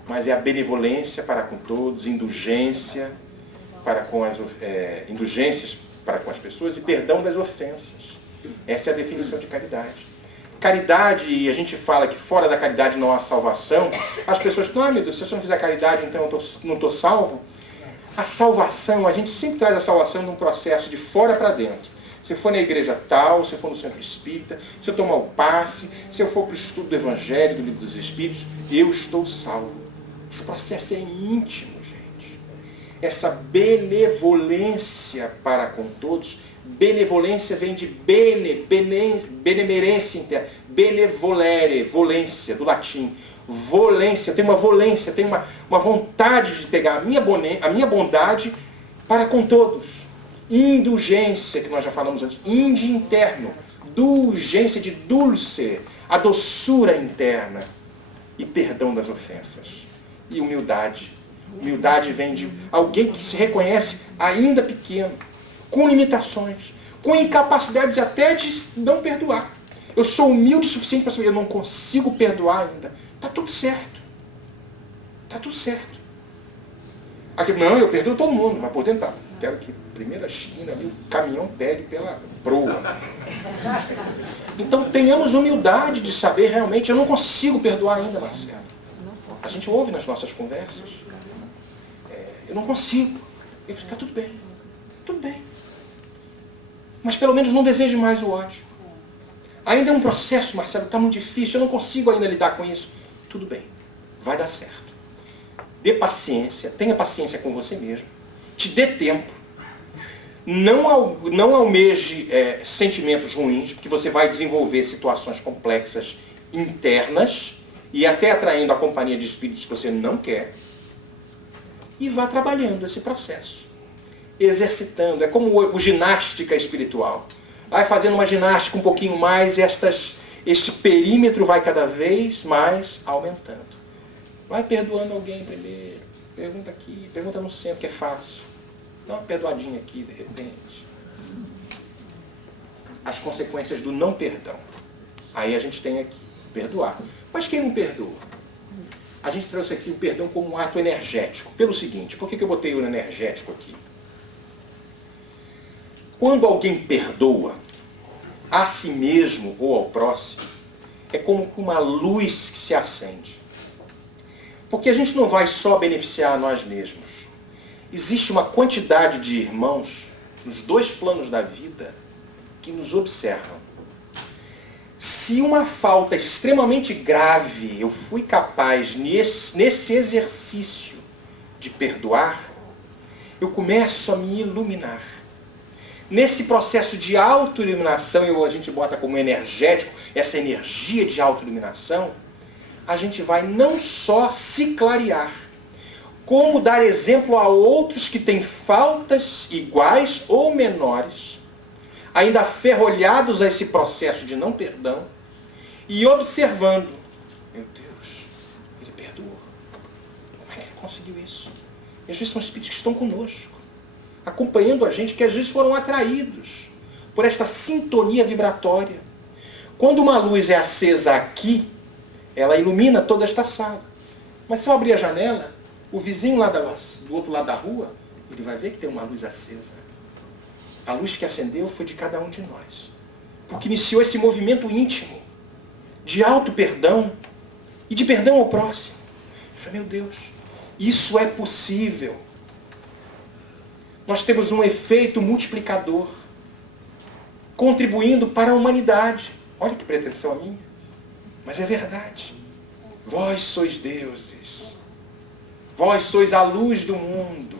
Mas é a benevolência para com todos, indulgência para com indulgências para com as pessoas e perdão das ofensas. Essa é a definição de caridade. Caridade, e a gente fala que fora da caridade não há salvação, as pessoas falam, meu Deus, se eu não fizer caridade, então eu não estou salvo. A salvação, a gente sempre traz a salvação num processo de fora para dentro. Se eu for na igreja tal, se eu for no centro espírita, se eu tomar o passe, se eu for para o estudo do Evangelho, do Livro dos Espíritos, eu estou salvo. Esse processo é íntimo, gente. Essa benevolência para com todos. Benevolência vem de benemerência interna. Benevolere, volência, do latim. Volência, tem uma volência, tem uma vontade de pegar a minha bondade para com todos. Indulgência, que nós já falamos antes. Inde interno. Dulgência de dulce, a doçura interna. E perdão das ofensas. E humildade. Humildade vem de alguém que se reconhece ainda pequeno, com limitações, com incapacidades até de não perdoar. Eu sou humilde o suficiente para saber, eu não consigo perdoar ainda. Está tudo certo. Está tudo certo. Aqui, não, eu perdoo todo mundo, mas por dentro, quero que primeira esquina ali, o caminhão pegue pela proa. Então tenhamos humildade de saber realmente, eu não consigo perdoar ainda, Marcelo. A gente ouve nas nossas conversas. Eu não consigo. Eu falei, está tudo bem. Tudo bem. Mas pelo menos não desejo mais o ódio. Ainda é um processo, Marcelo, está muito difícil, eu não consigo ainda lidar com isso. Tudo bem, vai dar certo. Dê paciência, tenha paciência com você mesmo. Te dê tempo. Não almeje sentimentos ruins, porque você vai desenvolver situações complexas internas e até atraindo a companhia de espíritos que você não quer. E vá trabalhando esse processo. Exercitando. É como o ginástica espiritual. Vai fazendo uma ginástica um pouquinho mais, este perímetro vai cada vez mais aumentando. Vai perdoando alguém primeiro. Pergunta aqui, pergunta no centro, que é fácil. Dá uma perdoadinha aqui, de repente. As consequências do não perdão. Aí a gente tem aqui, perdoar. Mas quem não perdoa? A gente trouxe aqui o perdão como um ato energético. Pelo seguinte, por que eu botei o energético aqui? Quando alguém perdoa a si mesmo ou ao próximo, é como uma luz que se acende. Porque a gente não vai só beneficiar a nós mesmos. Existe uma quantidade de irmãos nos 2 planos da vida que nos observam. Se uma falta extremamente grave eu fui capaz nesse exercício de perdoar, eu começo a me iluminar. Nesse processo de autoiluminação, a gente bota como energético, essa energia de autoiluminação, a gente vai não só se clarear, como dar exemplo a outros que têm faltas iguais ou menores, ainda ferrolhados a esse processo de não perdão, e observando, meu Deus, ele perdoou. Como é que ele conseguiu isso? E às vezes são espíritos que estão conosco, acompanhando a gente, que às vezes foram atraídos por esta sintonia vibratória. Quando uma luz é acesa aqui, ela ilumina toda esta sala. Mas se eu abrir a janela, o vizinho lá do outro lado da rua, ele vai ver que tem uma luz acesa. A luz que acendeu foi de cada um de nós. Porque iniciou esse movimento íntimo de auto-perdão e de perdão ao próximo. Eu falei, meu Deus, isso é possível. Nós temos um efeito multiplicador, contribuindo para a humanidade. Olha que pretensão a minha. Mas é verdade. Vós sois deuses. Vós sois a luz do mundo.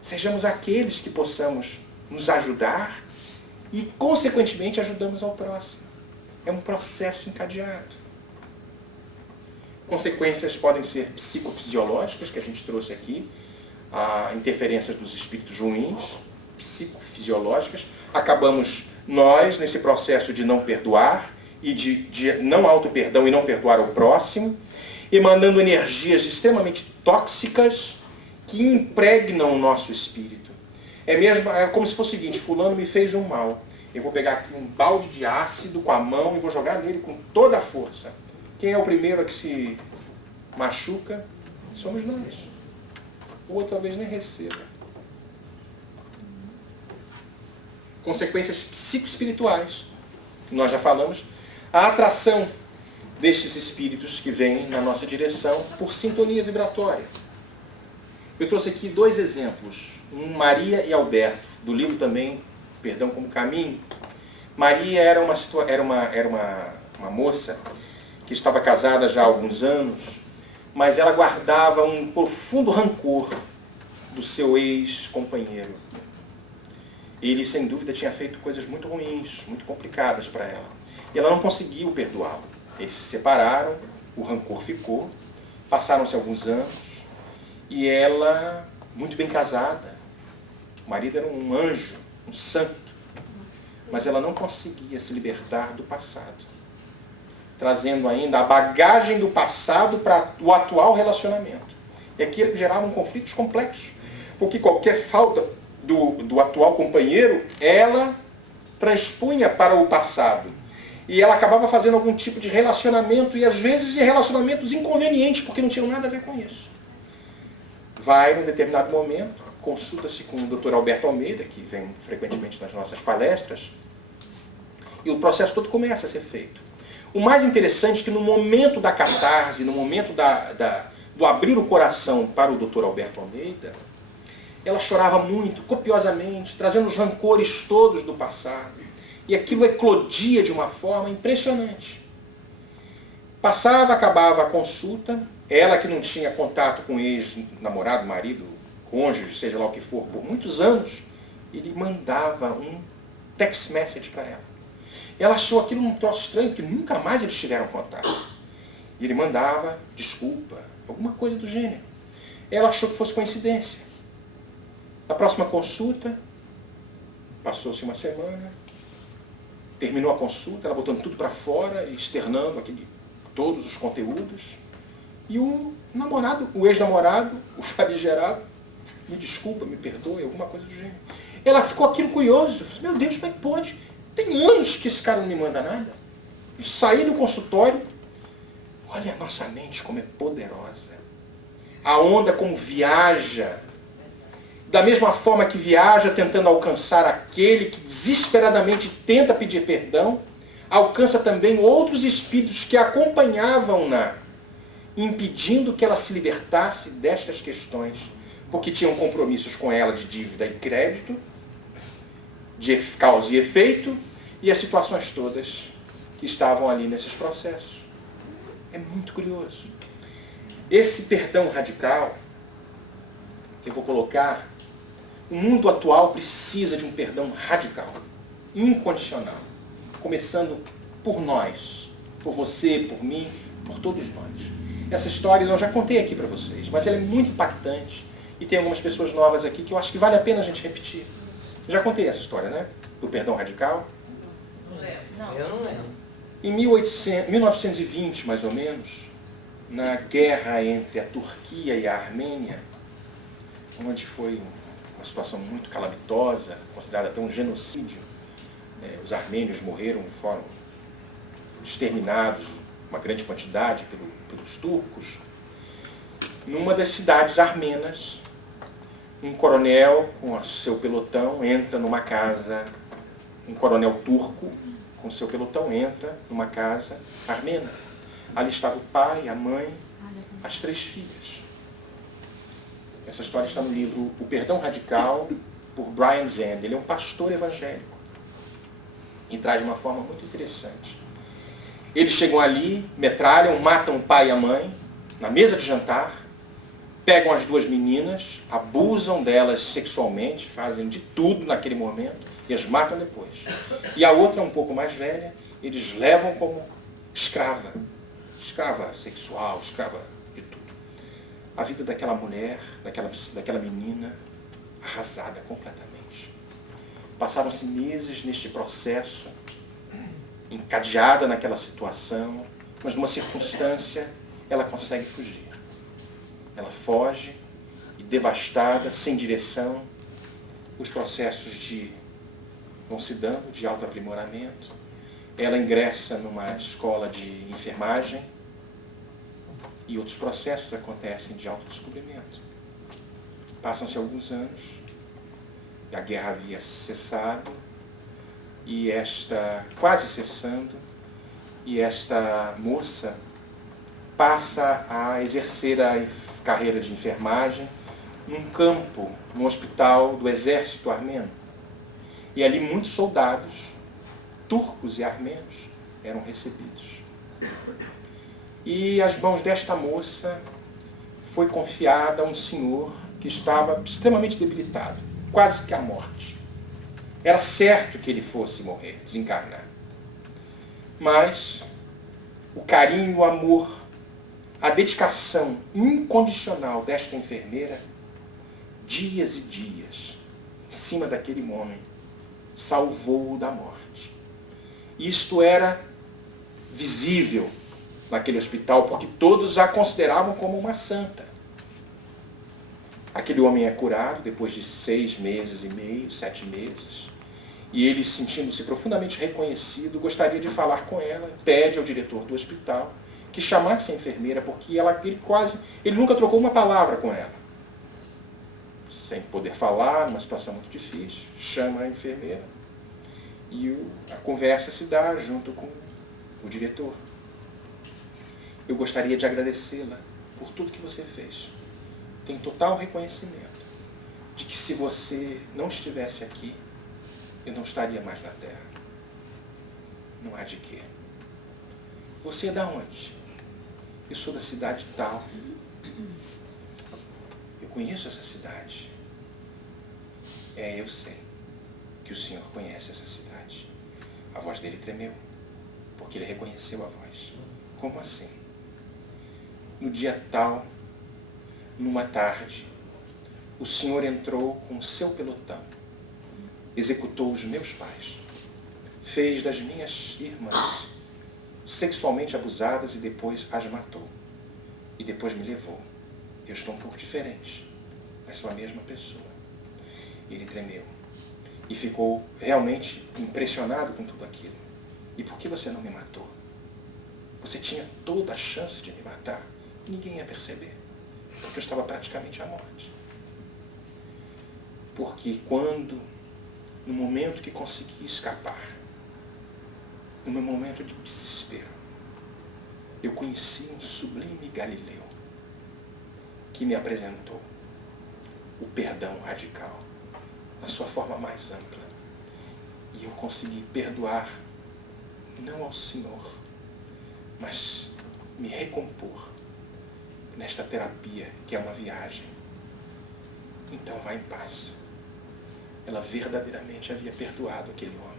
Sejamos aqueles que possamos nos ajudar e, consequentemente, ajudamos ao próximo. É um processo encadeado. Consequências podem ser psicofisiológicas, que a gente trouxe aqui, a interferência dos espíritos ruins, psicofisiológicas. Acabamos nós nesse processo de não perdoar e de não auto-perdão e não perdoar o próximo, emanando energias extremamente tóxicas que impregnam o nosso espírito. É como se fosse o seguinte, fulano me fez um mal. Eu vou pegar aqui um balde de ácido com a mão e vou jogar nele com toda a força. Quem é o primeiro a que se machuca? Somos nós. O outro talvez nem receba. Consequências psicoespirituais. Nós já falamos. A atração destes espíritos que vêm na nossa direção por sintonia vibratória. Eu trouxe aqui 2 exemplos. Maria e Alberto, do livro também Perdão como Caminho. Maria era uma moça que estava casada já há alguns anos, mas ela guardava um profundo rancor do seu ex-companheiro. Ele, sem dúvida, tinha feito coisas muito ruins, muito complicadas para ela. E ela não conseguiu perdoá-lo. Eles se separaram, o rancor ficou, passaram-se alguns anos, e ela, muito bem casada, o marido era um anjo, um santo, mas ela não conseguia se libertar do passado, trazendo ainda a bagagem do passado para o atual relacionamento. E aquilo gerava conflitos complexos, porque qualquer falta do atual companheiro, ela transpunha para o passado. E ela acabava fazendo algum tipo de relacionamento, e às vezes de relacionamentos inconvenientes, porque não tinham nada a ver com isso. Vai, num determinado momento, consulta-se com o Dr. Alberto Almeida, que vem frequentemente nas nossas palestras, e o processo todo começa a ser feito. O mais interessante é que no momento da catarse, no momento do abrir o coração para o Dr. Alberto Almeida, ela chorava muito, copiosamente, trazendo os rancores todos do passado. E aquilo eclodia de uma forma impressionante. Passava, acabava a consulta, ela que não tinha contato com ex-namorado, marido, cônjuge, seja lá o que for, por muitos anos, ele mandava um text message para ela. Ela achou aquilo um troço estranho, porque nunca mais eles tiveram contato. E ele mandava desculpa, alguma coisa do gênero. Ela achou que fosse coincidência. Na próxima consulta, passou-se uma semana, terminou a consulta, ela botando tudo para fora, externando todos os conteúdos. E o namorado, o ex-namorado, o famigerado, me desculpa, me perdoe, alguma coisa do gênero. Ela ficou aquilo curioso. Falei, meu Deus, como é que pode? Tem anos que esse cara não me manda nada. Eu saí do consultório. Olha a nossa mente como é poderosa. A onda como viaja. Da mesma forma que viaja tentando alcançar aquele que desesperadamente tenta pedir perdão, alcança também outros espíritos que acompanhavam-na, impedindo que ela se libertasse destas questões, porque tinham compromissos com ela de dívida e crédito, de causa e efeito, e as situações todas que estavam ali nesses processos. É muito curioso. Esse perdão radical, eu vou colocar, o mundo atual precisa de um perdão radical, incondicional, começando por nós, por você, por mim, por todos nós. Essa história eu já contei aqui para vocês, mas ela é muito impactante e tem algumas pessoas novas aqui que eu acho que vale a pena a gente repetir. Eu já contei essa história, né? Do perdão radical. Não lembro. Eu não lembro. Em 1920, mais ou menos, na guerra entre a Turquia e a Armênia, onde foi uma situação muito calamitosa, considerada até um genocídio, os armênios morreram, foram exterminados, uma grande quantidade, pelos turcos. Numa das cidades armenas, um coronel com o seu pelotão entra numa casa, um coronel turco com o seu pelotão entra numa casa armena. Ali estava o pai, a mãe, as 3 filhas. Essa história está no livro O Perdão Radical, por Brian Zand. Ele é um pastor evangélico e traz de uma forma muito interessante. Eles chegam ali, metralham, matam o pai e a mãe na mesa de jantar, pegam as 2 meninas, abusam delas sexualmente, fazem de tudo naquele momento e as matam depois. E a outra, um pouco mais velha, eles levam como escrava sexual, escrava de tudo. A vida daquela mulher, daquela menina, arrasada completamente. Passaram-se meses neste processo, encadeada naquela situação, mas numa circunstância ela consegue fugir. Ela foge e, devastada, sem direção, os processos vão se dando de autoaprimoramento. Ela ingressa numa escola de enfermagem e outros processos acontecem de autodescobrimento. Passam-se alguns anos, a guerra havia cessado, e quase cessando, e esta moça passa a exercer a carreira de enfermagem num campo, num hospital do exército armeno. E ali muitos soldados, turcos e armenos, eram recebidos. E às mãos desta moça foi confiada a um senhor que estava extremamente debilitado, quase que à morte. Era certo que ele fosse morrer, desencarnar. Mas o carinho, o amor, a dedicação incondicional desta enfermeira, dias e dias, em cima daquele homem, salvou-o da morte. Isto era visível naquele hospital, porque todos a consideravam como uma santa. Aquele homem é curado depois de 6 meses e meio, 7 meses. E ele, sentindo-se profundamente reconhecido, gostaria de falar com ela, pede ao diretor do hospital que chamasse a enfermeira, porque ele nunca trocou uma palavra com ela. Sem poder falar, numa situação muito difícil, chama a enfermeira e a conversa se dá junto com o diretor. Eu gostaria de agradecê-la por tudo que você fez. Tenho total reconhecimento de que se você não estivesse aqui, eu não estaria mais na Terra. Não há de quê. Você é da onde? Eu sou da cidade tal. Eu conheço essa cidade. Eu sei que o senhor conhece essa cidade. A voz dele tremeu, porque ele reconheceu a voz. Como assim? No dia tal, numa tarde, o senhor entrou com o seu pelotão, executou os meus pais, fez das minhas irmãs sexualmente abusadas e depois as matou. E depois me levou. Eu estou um pouco diferente, mas sou a mesma pessoa. Ele tremeu e ficou realmente impressionado com tudo aquilo. E por que você não me matou? Você tinha toda a chance de me matar e ninguém ia perceber, porque eu estava praticamente à morte. Porque quando, no momento que consegui escapar, no meu momento de desespero, eu conheci um sublime Galileu que me apresentou o perdão radical na sua forma mais ampla. E eu consegui perdoar, não ao Senhor, mas me recompor nesta terapia que é uma viagem. Então vá em paz. Ela verdadeiramente havia perdoado aquele homem.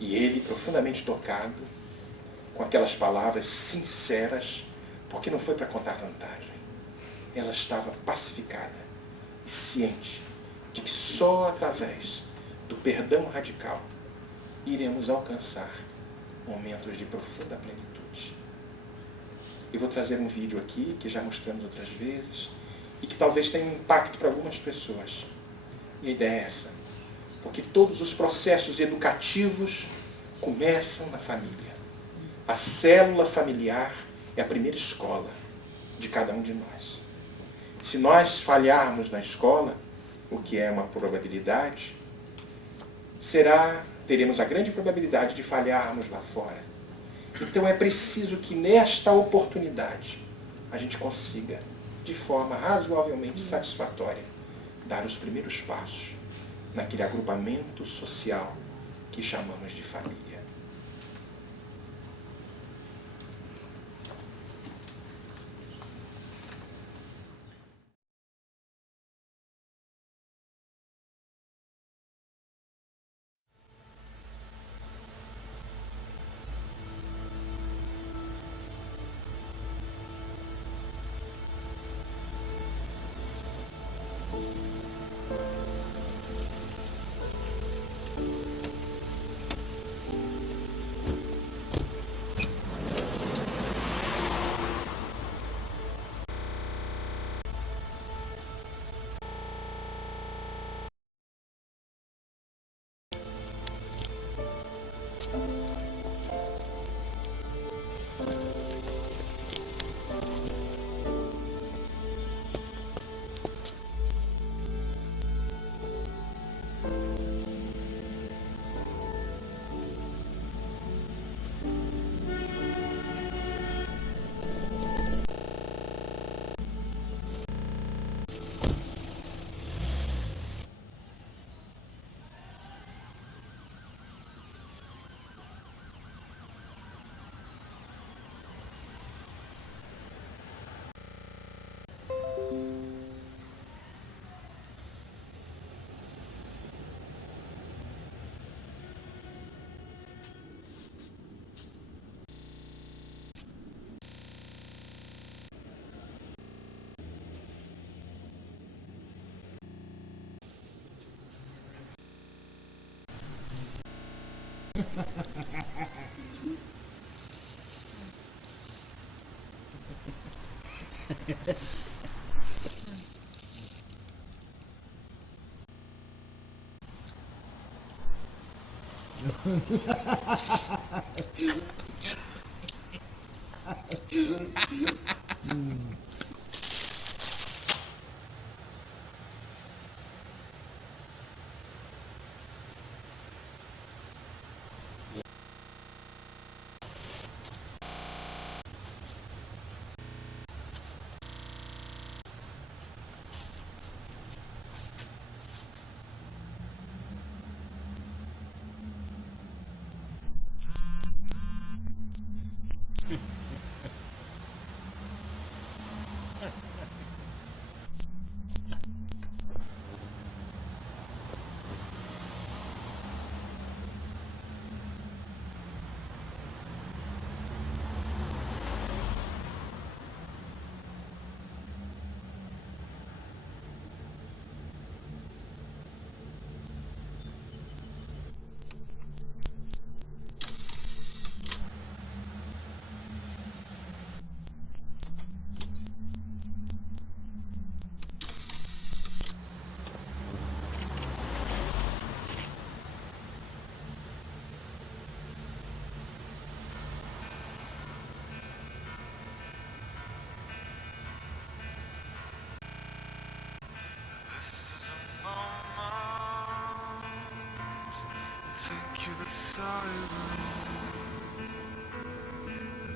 E ele, profundamente tocado, com aquelas palavras sinceras, porque não foi para contar vantagem. Ela estava pacificada e ciente de que só através do perdão radical iremos alcançar momentos de profunda plenitude. Eu vou trazer um vídeo aqui, que já mostramos outras vezes, e que talvez tenha um impacto para algumas pessoas. E a ideia é essa, porque todos os processos educativos começam na família. A célula familiar é a primeira escola de cada um de nós. Se nós falharmos na escola, o que é uma probabilidade, teremos a grande probabilidade de falharmos lá fora. Então é preciso que nesta oportunidade a gente consiga, de forma razoavelmente satisfatória, dar os primeiros passos naquele agrupamento social que chamamos de família.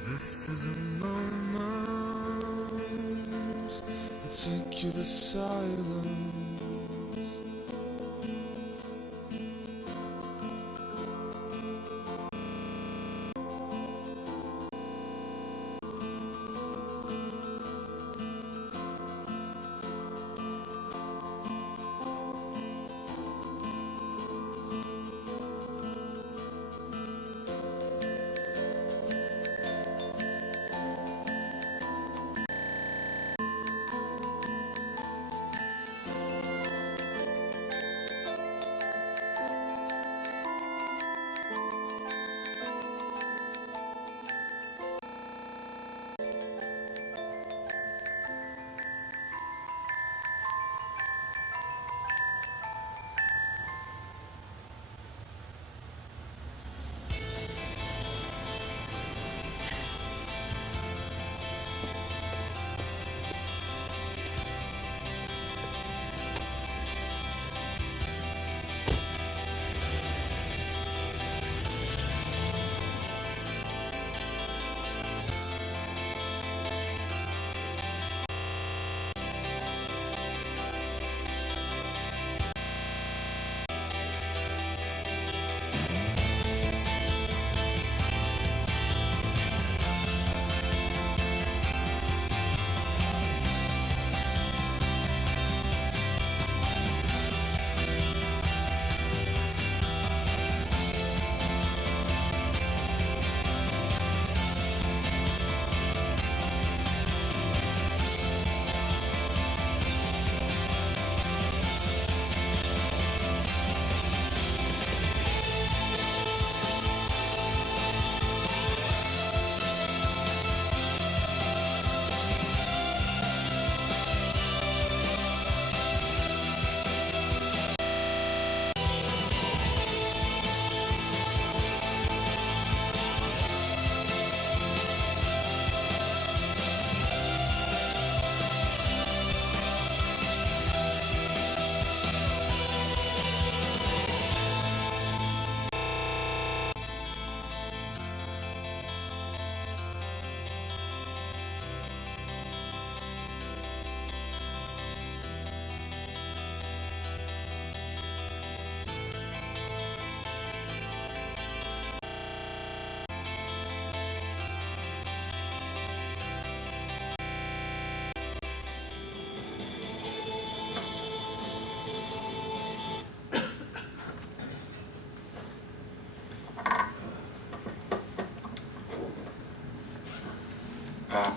This is a moment that take you to silence.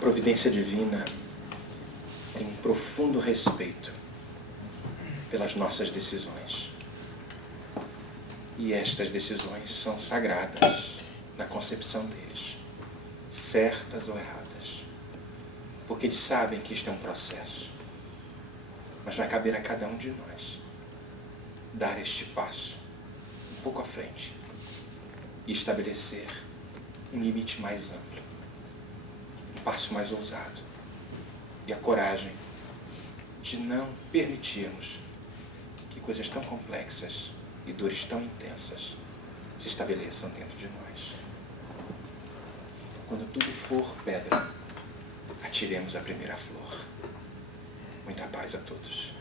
providência divina tem um profundo respeito pelas nossas decisões. E estas decisões são sagradas na concepção deles, certas ou erradas. Porque eles sabem que isto é um processo. Mas vai caber a cada um de nós dar este passo um pouco à frente e estabelecer um limite mais amplo, um passo mais ousado e a coragem de não permitirmos que coisas tão complexas e dores tão intensas se estabeleçam dentro de nós. Quando tudo for pedra, atiremos a primeira flor. Muita paz a todos.